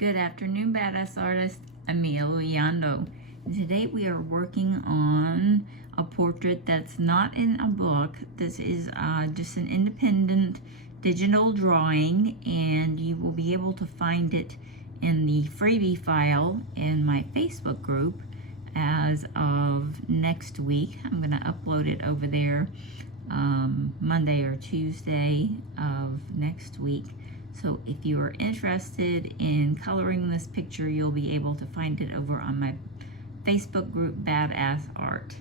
Good afternoon, badass artist Emiliano. Today we are working on a portrait that's not in a book. This is just an independent digital drawing, and you will be able to find it in the freebie file in my Facebook group as of next week. I'm going to upload it over there Monday or Tuesday of next week. So if you are interested in coloring this picture, you'll be able to find it over on my Facebook group, Badass Art.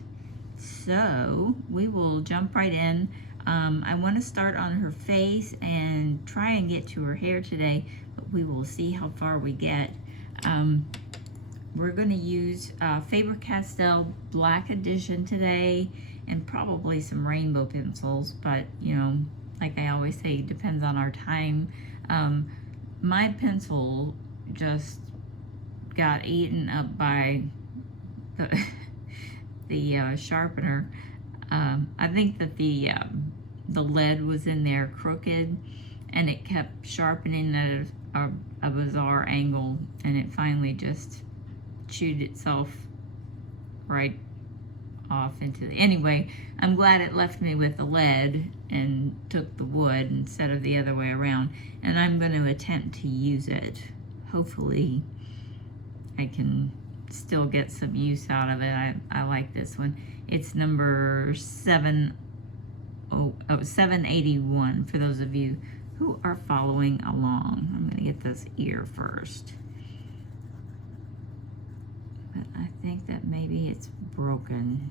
So we will jump right in. I want to start on her face and try and get to her hair today, but we will see how far we get. We're going to use Faber Castell Black Edition today and probably some rainbow pencils, but you know, like I always say, it depends on our time. My pencil just got eaten up by the sharpener. I think that the lead was in there crooked, and it kept sharpening at a bizarre angle, and it finally just chewed itself right off into the... Anyway, I'm glad it left me with the lead and took the wood instead of the other way around, and I'm going to attempt to use it. Hopefully I can still get some use out of it. I like this one. It's number 781 for those of you who are following along. I'm going to get this ear first, but I think that maybe it's broken,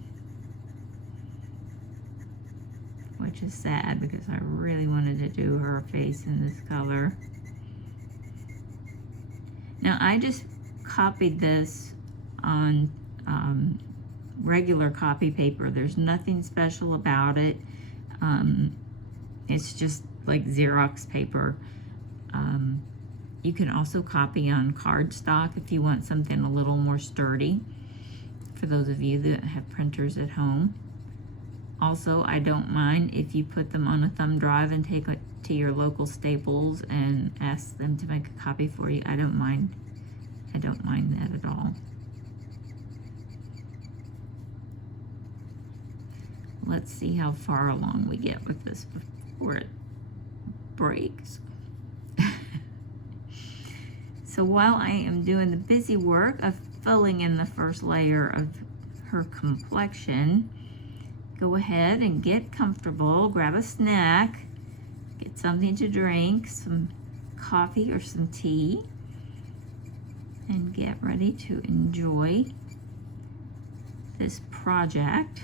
which is sad because I really wanted to do her face in this color. Now I just copied this on regular copy paper. There's nothing special about it. It's just like Xerox paper. You can also copy on cardstock if you want something a little more sturdy, for those of you that have printers at home. Also, I don't mind if you put them on a thumb drive and take it to your local Staples and ask them to make a copy for you. I don't mind that at all. Let's see how far along we get with this before it breaks. So while I am doing the busy work of filling in the first layer of her complexion, go ahead and get comfortable, grab a snack, get something to drink, some coffee or some tea, and get ready to enjoy this project.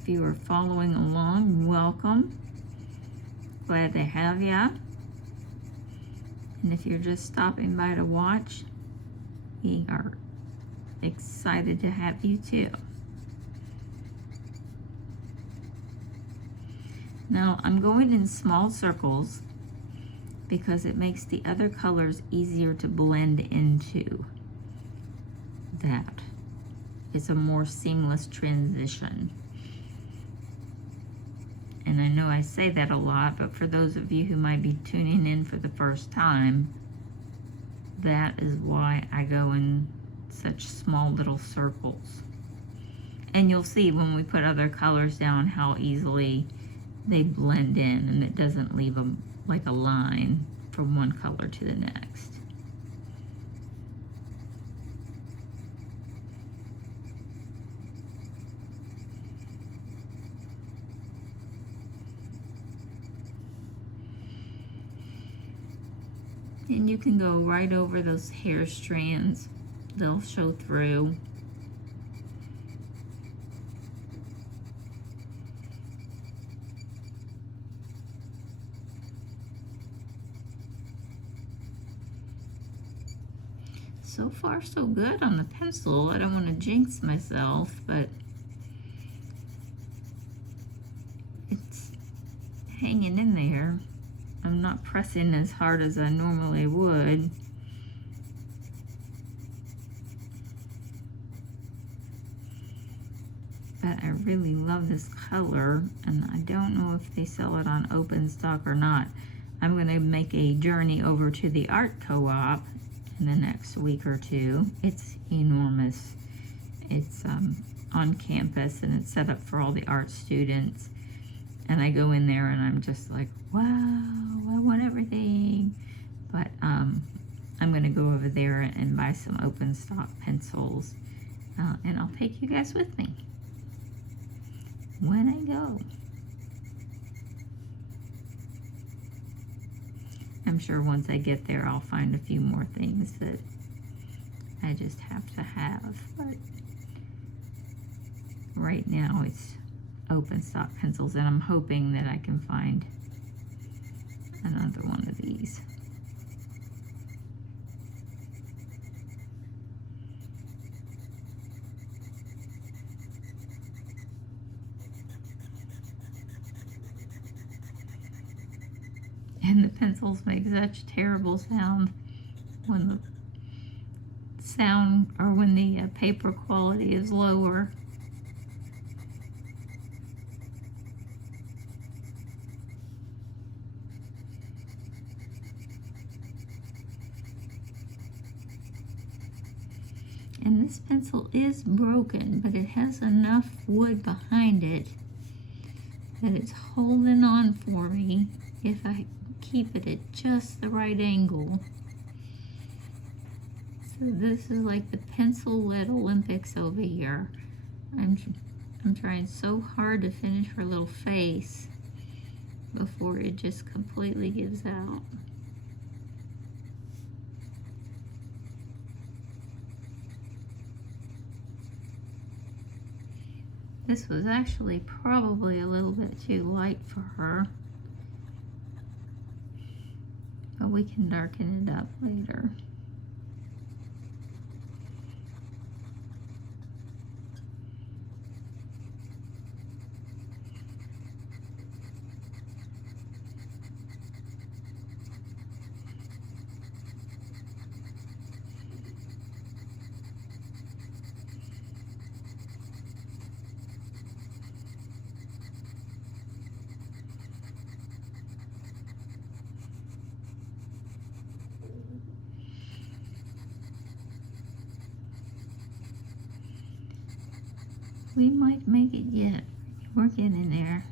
If you are following along, welcome. Glad to have ya. And if you're just stopping by to watch, we are excited to have you too. Now I'm going in small circles because it makes the other colors easier to blend into. That it's a more seamless transition. And I know I say that a lot, but for those of you who might be tuning in for the first time, that is why I go in such small little circles. And you'll see when we put other colors down how easily they blend in, and it doesn't leave them like a line from one color to the next. And you can go right over those hair strands. They'll show through. So far, so good on the pencil. I don't want to jinx myself, but it's hanging in there. I'm not pressing as hard as I normally would. But I really love this color, and I don't know if they sell it on open stock or not. I'm going to make a journey over to the art co-op in the next week or two. It's enormous. It's on campus, and it's set up for all the art students. And I go in there and I'm just like, wow, I want everything. But I'm going to go over there and buy some open stock pencils. And I'll take you guys with me when I go. I'm sure once I get there, I'll find a few more things that I just have to have. But right now, it's open stock pencils, and I'm hoping that I can find another one of these. And the pencils make such terrible sound when the sound, or when the paper quality is lower. And this pencil is broken, but it has enough wood behind it that it's holding on for me if I keep it at just the right angle. So this is like the pencil lead Olympics over here. I'm trying so hard to finish her little face before it just completely gives out. This was actually probably a little bit too light for her, but we can darken it up later. We might make it yet. We're getting there.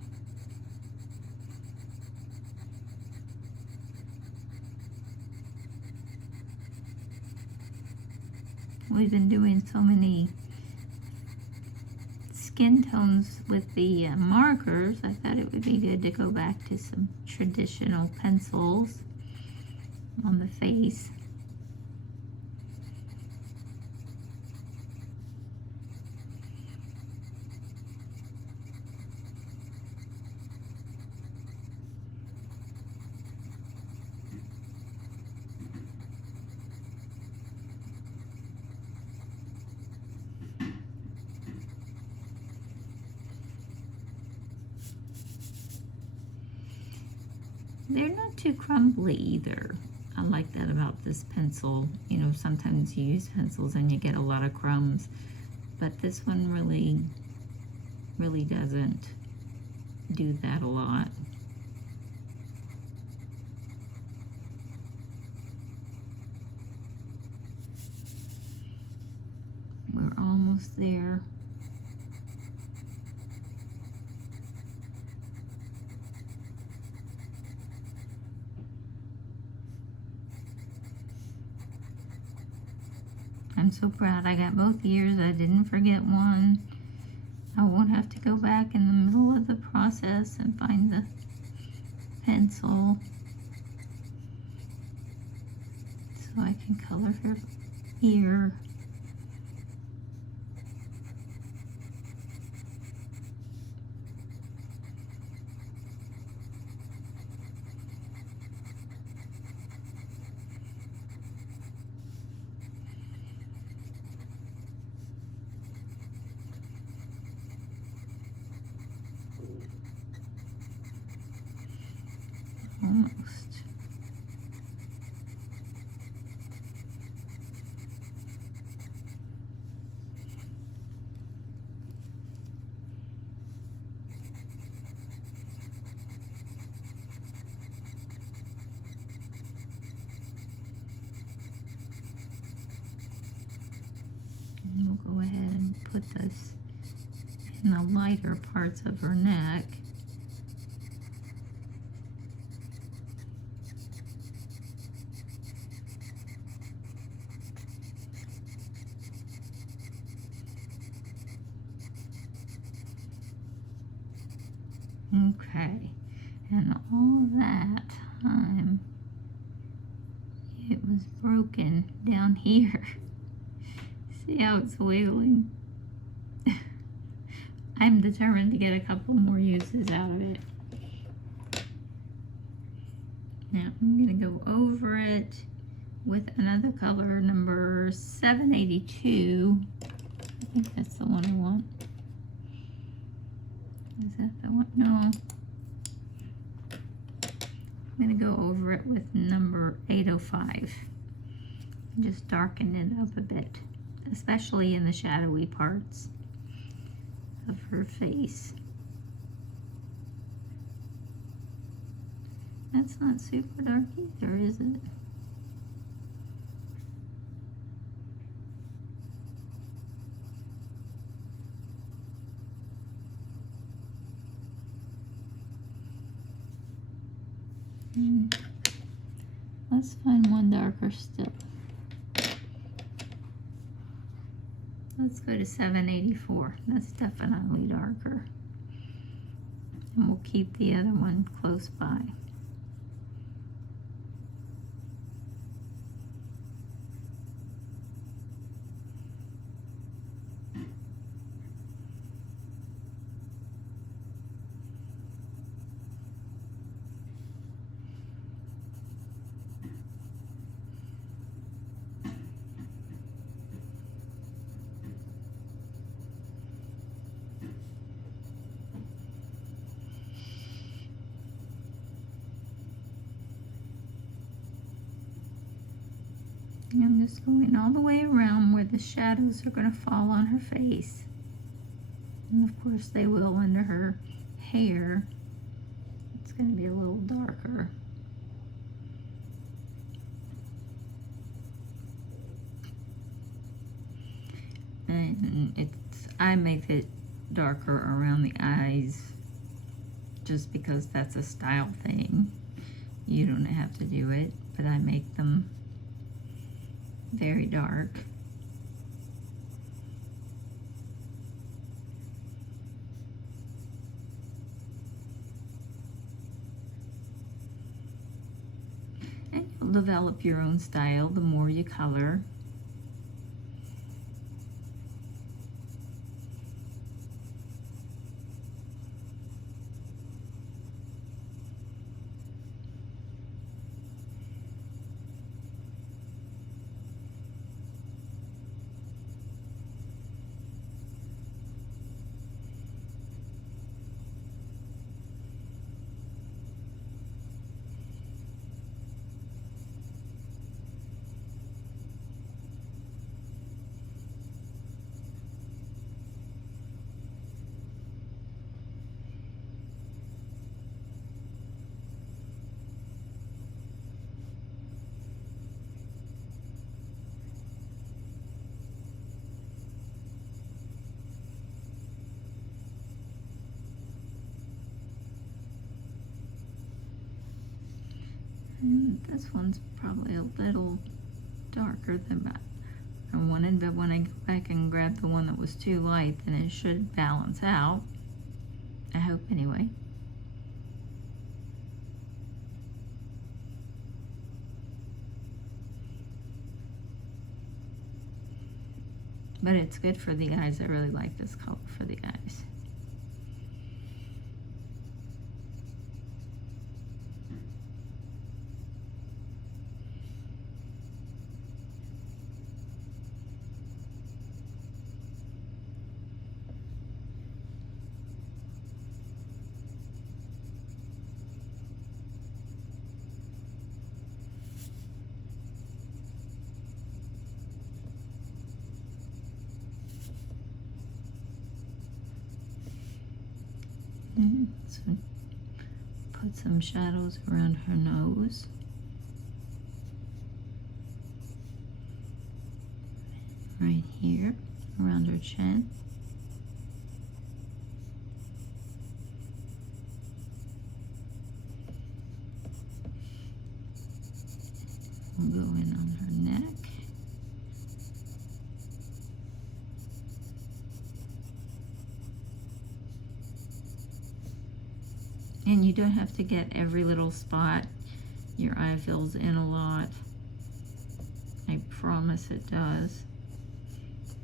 We've been doing so many skin tones with the markers. I thought it would be good to go back to some traditional pencils on the face. They're not too crumbly either. I like that about this pencil. You know, sometimes you use pencils and you get a lot of crumbs, but this one really doesn't do that a lot. We're almost there. I'm so proud I got both years. I didn't forget one. I won't have to go back in the middle of the process and find the pencil. So I can color her ear. Almost. put this in the lighter parts of her neck. Okay, and all that time it was broken down here. See how it's wiggling? I'm determined to get a couple more uses out of it. Now I'm going to go over it with another color, number 782. I think that's the one I want. Is that the one? No. I'm going to go over it with number 805. Just darken it up a bit, especially in the shadowy parts of her face. That's not super dark either, is it? Let's find one darker still. Let's go to 784. That's definitely darker. And we'll keep the other one close by. I'm just going all the way around where the shadows are going to fall on her face. And of course they will under her hair. It's going to be a little darker. And I make it darker around the eyes just because that's a style thing. You don't have to do it, but I make them very dark. And you'll develop your own style the more you color. And this one's probably a little darker than I wanted, but when I go back and grab the one that was too light, then it should balance out. I hope anyway. But it's good for the eyes. I really like this color for the eyes. So put some shadows around her nose. Right here, around her chin. We'll go in on her neck. And you don't have to get every little spot. Your eye fills in a lot. I promise it does.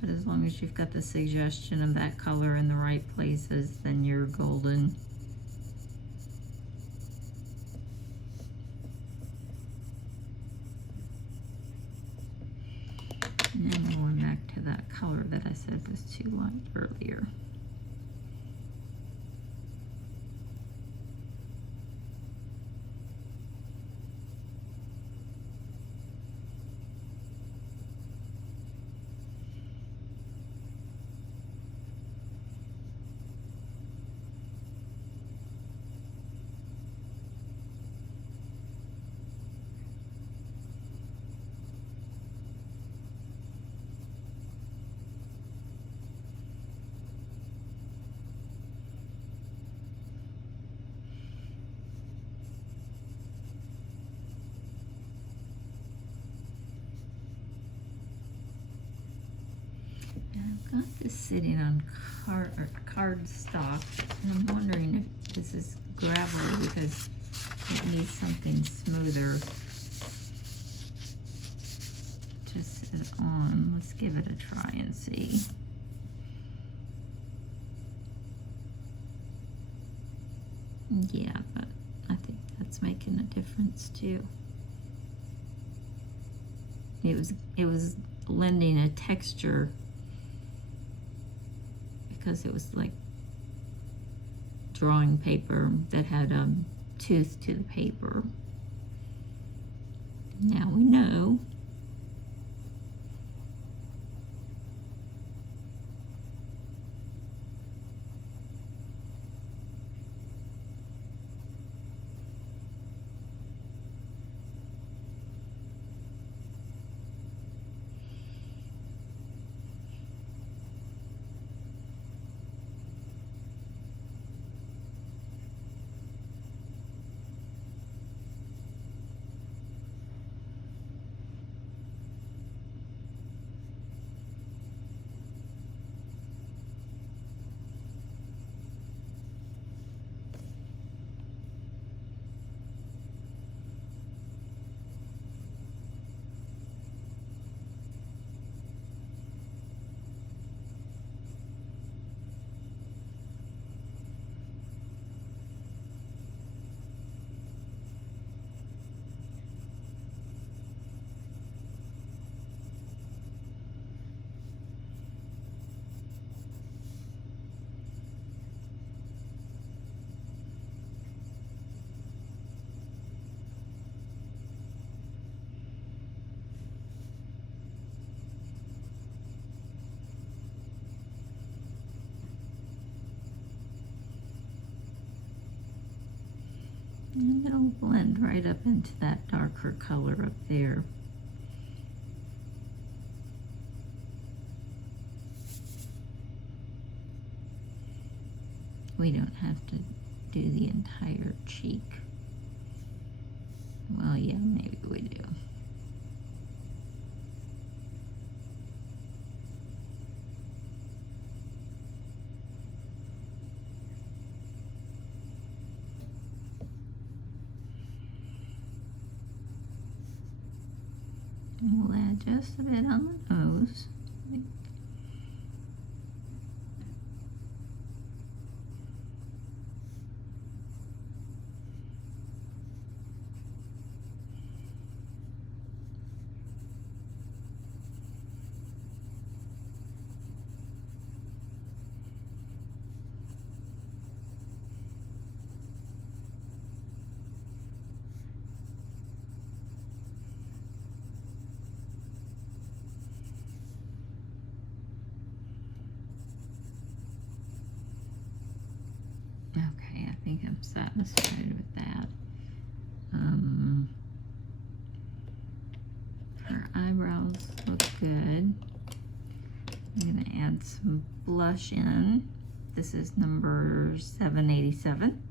But as long as you've got the suggestion of that color in the right places, then you're golden. And then going back to that color that I said was too light earlier. I've got this sitting on cardstock, and I'm wondering if this is gravelly because it needs something smoother to sit on. Let's give it a try and see. Yeah, but I think that's making a difference too. It was lending a texture because it was like drawing paper that had a tooth to the paper. Now we know. And it'll blend right up into that darker color up there. We don't have to do the entire cheek. Well, yeah, maybe we do. And we'll add just a bit on the nose. Okay, I think I'm satisfied with that. Her eyebrows look good. I'm gonna add some blush in. This is number 787.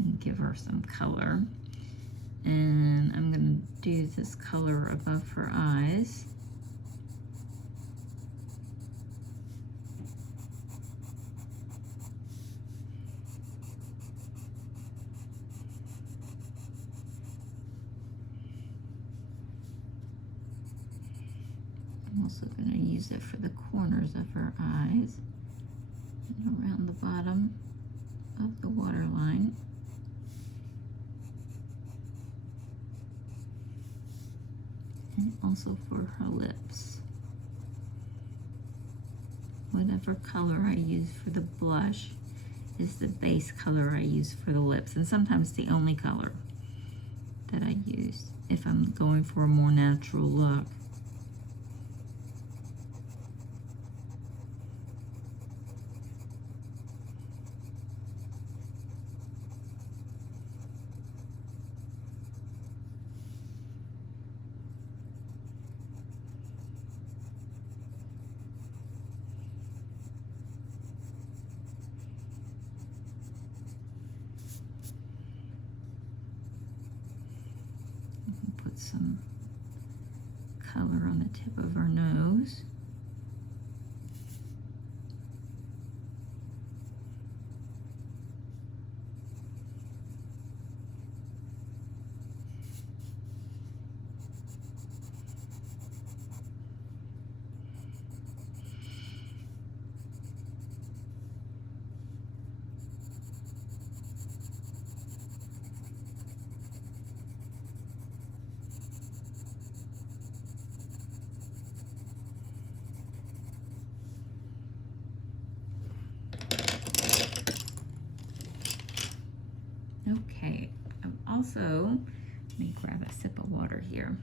And give her some color. And I'm going to do this color above her eyes. I'm also going to use it for the corners of her eyes and around the bottom of the waterline. And also for her lips. Whatever color I use for the blush is the base color I use for the lips, and sometimes the only color that I use if I'm going for a more natural look. Put some color on the tip of her nose. Okay, I'm also, let me grab a sip of water here.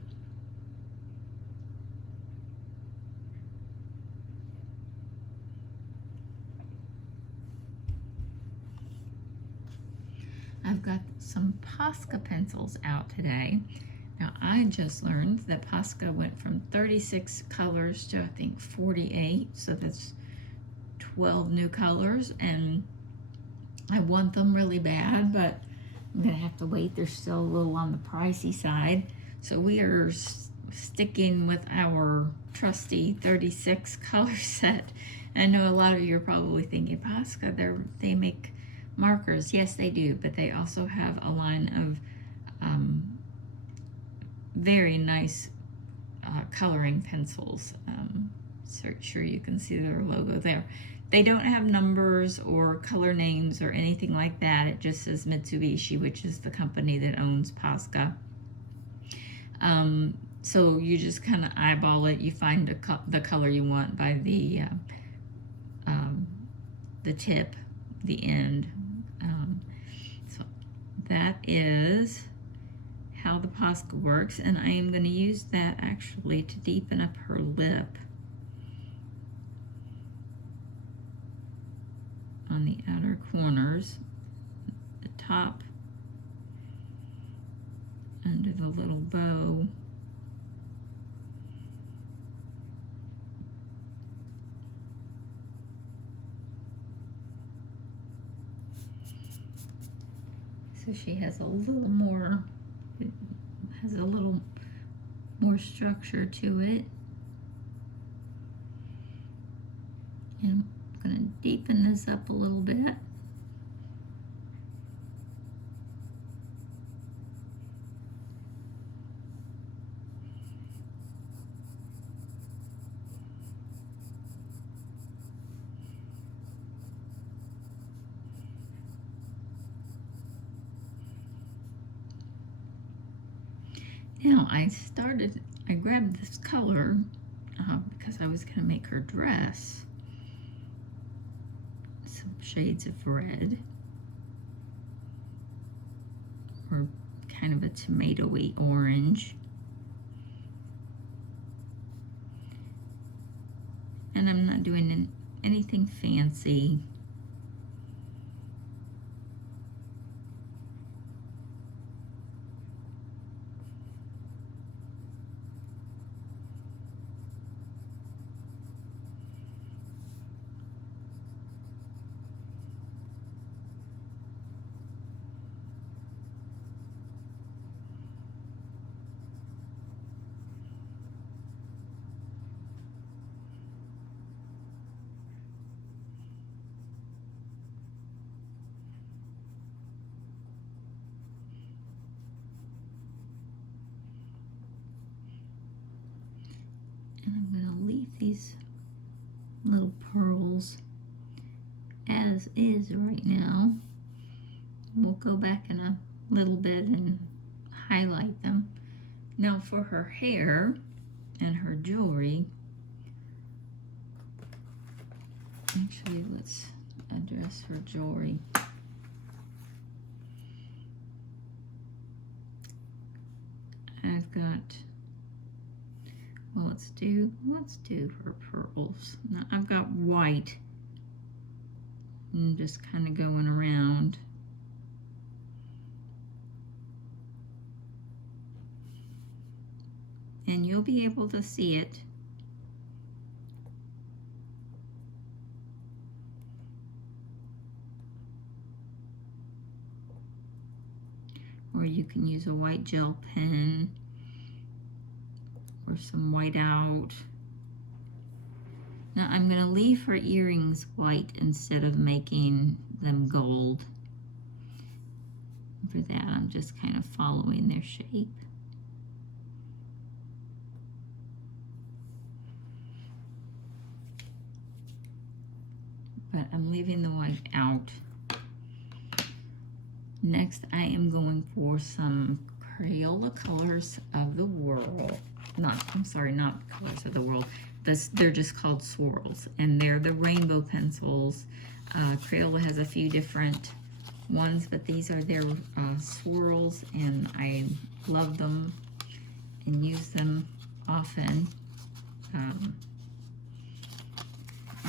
I've got some Posca pencils out today. Now I just learned that Posca went from 36 colors to I think 48, so that's 12 new colors, and I want them really bad, but I'm gonna have to wait. They're still a little on the pricey side. So we are sticking with our trusty 36 color set. I know a lot of you are probably thinking, Posca, they make markers. Yes, they do, but they also have a line of very nice coloring pencils. So sure you can see their logo there. They don't have numbers or color names or anything like that. It just says Mitsubishi, which is the company that owns Posca. So you just kind of eyeball it. You find the color you want by the tip, the end. So that is how the Posca works, and I am going to use that actually to deepen up her lip on the outer corners, the top, under the little bow, So she has a little more, it has a little more structure to it. And I'm going to deepen this up a little bit. Now I grabbed this color because I was going to make her dress. Some shades of red, or kind of a tomatoey orange. And I'm not doing anything fancy. And I'm going to leave these little pearls as is right now. We'll go back in a little bit and highlight them. Now for her hair and her jewelry, actually let's address her jewelry. I've got, well, let's do her pearls. Now I've got white. I'm just kind of going around. And you'll be able to see it. Or you can use a white gel pen or some white out. Now I'm going to leave her earrings white instead of making them gold. For that, I'm just kind of following their shape. But I'm leaving the white out. Next, I am going for some Crayola Colors of the World. Not Colors of the World. They're just called Swirls, and they're the rainbow pencils. Crayola has a few different ones, but these are their Swirls, and I love them and use them often.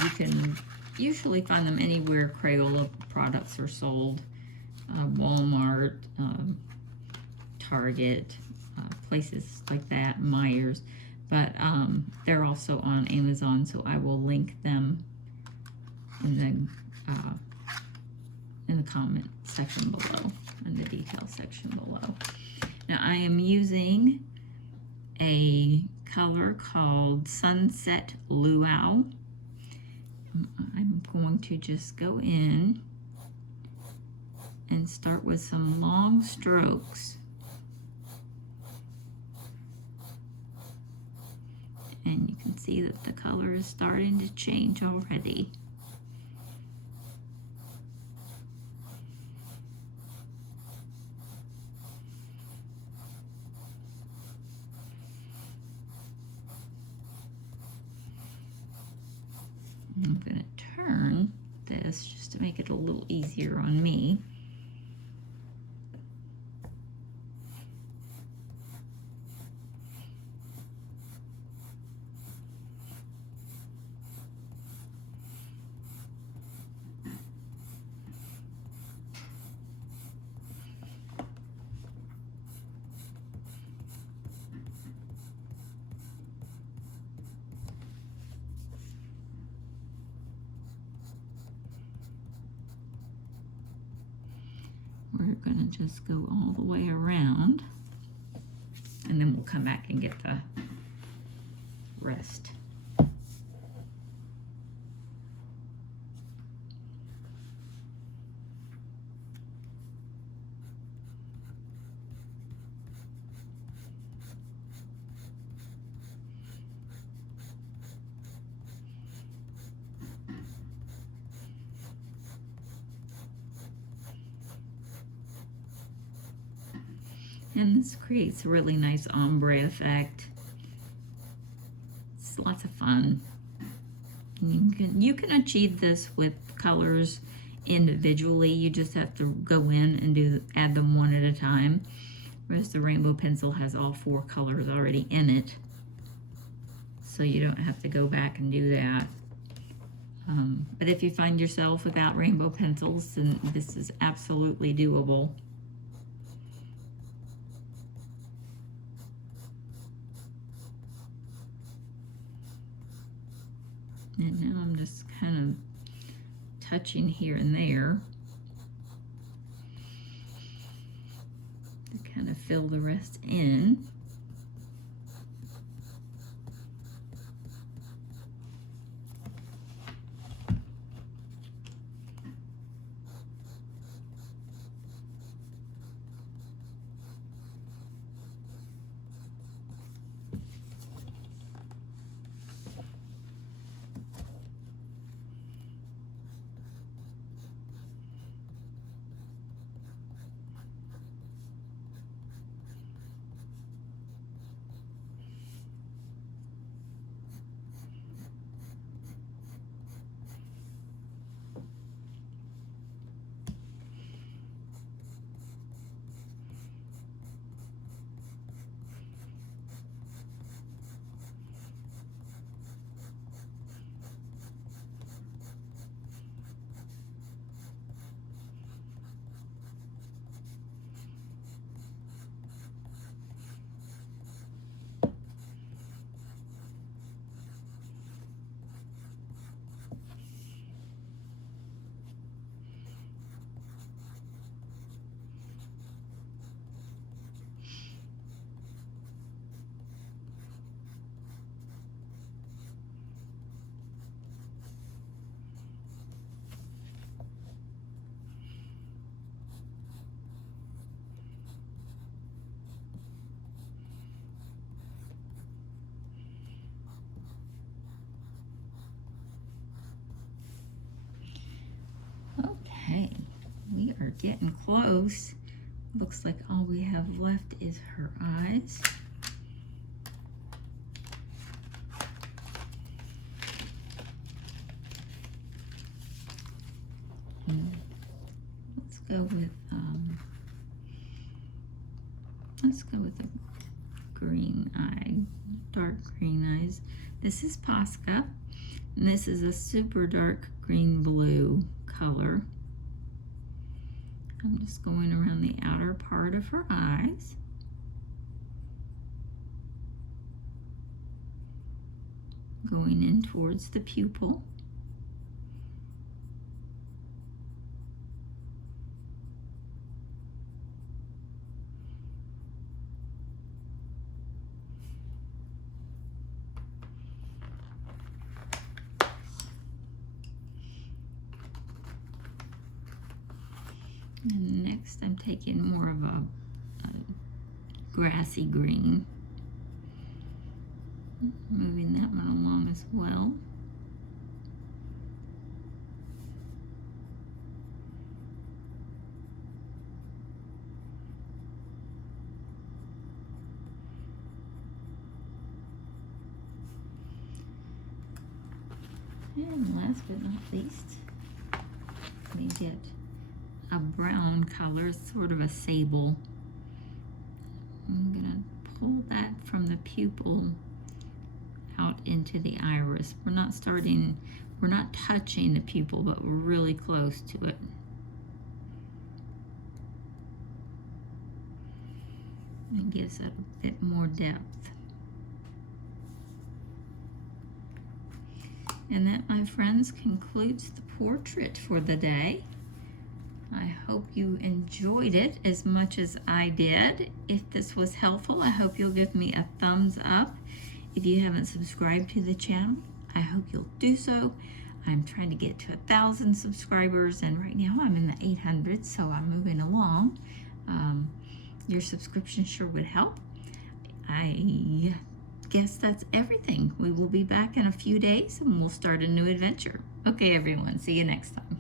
You can usually find them anywhere Crayola products are sold. Walmart, Target, places like that, Myers, but they're also on Amazon, so I will link them in the comment section below, in the detail section below. Now I am using a color called Sunset Luau. I'm going to just go in and start with some long strokes. And you can see that the color is starting to change already. I'm going to turn this just to make it a little easier on me. We're gonna just go all the way around, and then we'll come back and get the rest. And this creates a really nice ombre effect. It's lots of fun. You can achieve this with colors individually. You just have to go in and add them one at a time. Whereas the rainbow pencil has all 4 colors already in it. So you don't have to go back and do that. But if you find yourself without rainbow pencils, then this is absolutely doable. And now I'm just kind of touching here and there to kind of fill the rest in. Okay, we are getting close. Looks like all we have left is her eyes. Let's go with the green eye, dark green eyes. This is Posca, and this is a super dark green blue color. I'm just going around the outer part of her eyes. Going in towards the pupil. And next I'm taking more of a grassy green. Moving that one along as well. And last but not least, we get a brown color, sort of a sable. I'm gonna pull that from the pupil out into the iris. We're not touching the pupil, but we're really close to it. It gives it a bit more depth. And that, my friends, concludes the portrait for the day. I hope you enjoyed it as much as I did. If this was helpful, I hope you'll give me a thumbs up. If you haven't subscribed to the channel, I hope you'll do so. I'm trying to get to 1,000 subscribers, and right now I'm in the 800s, so I'm moving along. Your subscription sure would help. I guess that's everything. We will be back in a few days and we'll start a new adventure. Okay, everyone, see you next time.